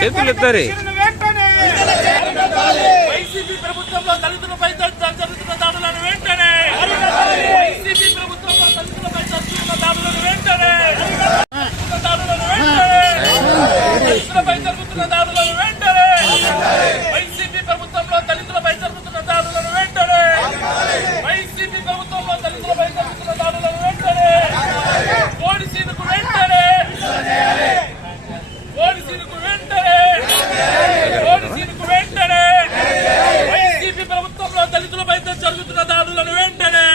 చేతులు ఎత్తారు వెంటనే వైసీపీ ప్రభుత్వంలో దళితులపై జరుగుతున్న దాడులను వెంటనే వైసీపీ ప్రభుత్వంలో దళితులపై జరుగుతున్న దాడులను వెంటనే దాడులను వెంటనే దళితులపై జరుగుతున్న దాడులను వెంటనే వైసీపీ ప్రభుత్వంలో దళితులపై జరుగుతున్న దాడులను వెంటనే వైసీపీ ప్రభుత్వంలో దళితులపై జరుగుతున్న దాడులను వెంటనే పోలీసులకు వెంటనే పోలీసులకు వెంటనే పోలీసులకు వెంటనే వైసీపీ ప్రభుత్వంలో దళితులపై జరుగుతున్న దాడులను వెంటనే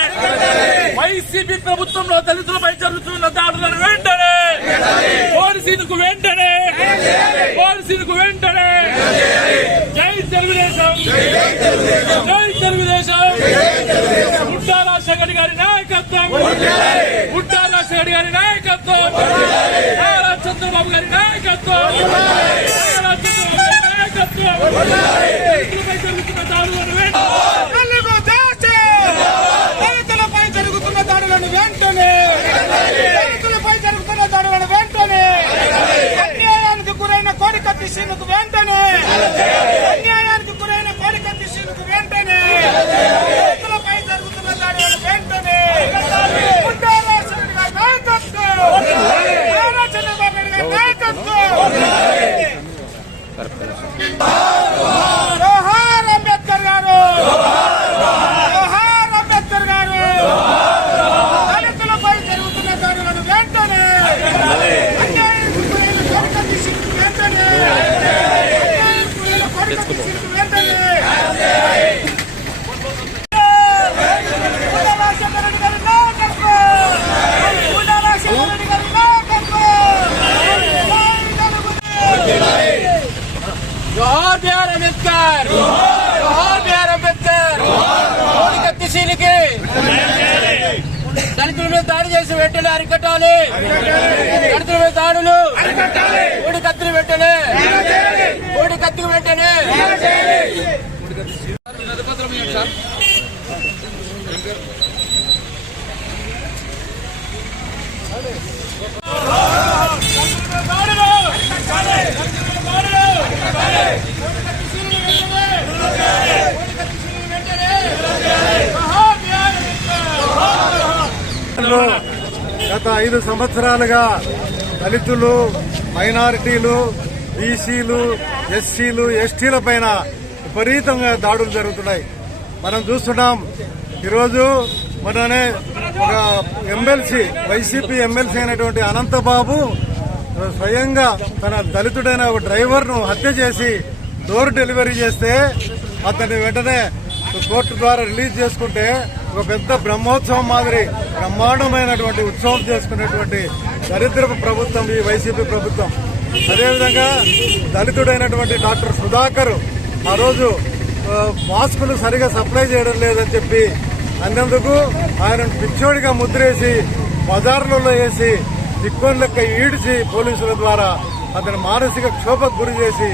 వైసీపీ ప్రభుత్వంలో దళితులపై జరుగుతున్న దాడులను వెంటనే పోలీసులకు వెంటనే పోలీసులకు వెంటనే జై తెలుగుదేశం జై తెలుగుదేశం. బుట్టా రాజశేఖర్ గారి నాయకత్వం బుట్టా రాజశేఖర్ గారి నాయకత్వం నారా చంద్రబాబు గారి నాయకత్వం నారా చంద్రబాబు గారి నాయకత్వం దళితులపై జరుగుతున్న దాడులను వెంటనే దళితులపై జరుగుతున్న దాడులను వెంటనే దళితులపై జరుగుతున్న దాడులను వెంటనే అన్యాయానికి గురైన కోడికత్తి సీనుకు వెంటనే అన్యాయానికి గురైన కోడికత్తి సీనుకు వెంటనే దళితులపై జరుగుతున్న దాడులను వెంటనే గుండా రాజశేఖర్ గారి నాయకత్వం నారా చంద్రబాబు నాయుడు గారి నాయకత్వం జోహార్ అంబేద్కర్ గారు జోహార్ అంబేద్కర్ గారు దళితులపై జరుగుతున్న దాడులను వెంటనే అన్యాయానికి గురైన కోడికత్తి సీనుకు వెంటనే అన్యాయానికి గురైన కోడికత్తి సీనుకు వెంటనే గుండా రాజశేఖర రెడ్డి గారి నాయకత్వం గుండా రాజశేఖర రెడ్డి గారి నాయకత్వం జై తెలుగుదేశం జోహార్ బిఆర్ అంబేద్కర్! జోహార్ బిఆర్ అంబేద్కర్! మోడీ కత్తిశీలికి దళితుల మీద దాడి చేసి వెంటనే అరికట్టాలి! దళితుల మీద దాడులు! మోడీ కత్తిని వెంటనే! మోడీ కత్తికి వెంటనే! లో గత ఐదు సంవత్సరాలుగా దళితులు మైనారిటీలు బీసీలు ఎస్సీలు ఎస్టీల పైన విపరీతంగా దాడులు జరుగుతున్నాయి. మనం చూస్తున్నాం ఈరోజు మననే ఒక ఎమ్మెల్సీ వైసీపీ ఎమ్మెల్సీ అయినటువంటి అనంతబాబు స్వయంగా తన దళితుడైన ఒక డ్రైవర్ను హత్య చేసి డోర్ డెలివరీ చేస్తే అతన్ని వెంటనే కోర్టు ద్వారా రిలీజ్ చేసుకుంటే ఒక పెద్ద బ్రహ్మోత్సవం మాదిరి బ్రహ్మాండమైనటువంటి ఉత్సవం చేసుకునేటువంటి దరిద్రపు ప్రభుత్వం ఈ వైసీపీ ప్రభుత్వం. అదేవిధంగా దళితుడైనటువంటి డాక్టర్ సుధాకర్ ఆ రోజు మాస్కులు సరిగా సప్లై చేయడం లేదని చెప్పి అన్నందుకు ఆయన పిచ్చోడిగా ముద్రేసి బజార్లలో వేసి దిక్కుని లెక్క ఈడ్చి పోలీసుల ద్వారా అతని మానసిక క్షోభకు గురి చేసి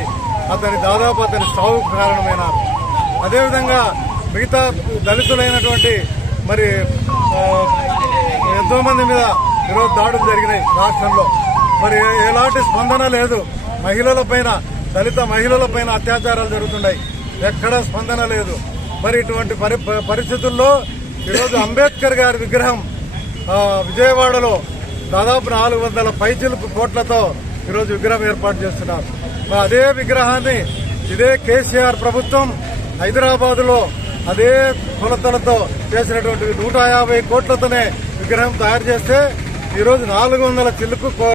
అతని దాదాపు అతని సావుకు కారణమైనారు. అదేవిధంగా మిగతా దళితులైనటువంటి మరి ఎంతో మంది మీద ఈరోజు దాడులు జరిగినాయి రాష్ట్రంలో. మరి ఎలాంటి స్పందన లేదు. మహిళలపైన దళిత మహిళలపైన అత్యాచారాలు జరుగుతున్నాయి. ఎక్కడ స్పందన లేదు. మరి ఇటువంటి పరి పరిస్థితుల్లో ఈరోజు అంబేద్కర్ గారి విగ్రహం విజయవాడలో దాదాపు నాలుగు వందల పైచిలుపు కోట్లతో ఈరోజు విగ్రహం ఏర్పాటు చేస్తున్నారు. అదే విగ్రహాన్ని ఇదే కేసీఆర్ ప్రభుత్వం హైదరాబాద్లో అదే కొలతలతో చేసినటువంటి నూట యాభై కోట్లతోనే విగ్రహం తయారు చేస్తే ఈరోజు నాలుగు వందల చిల్లుకు కో-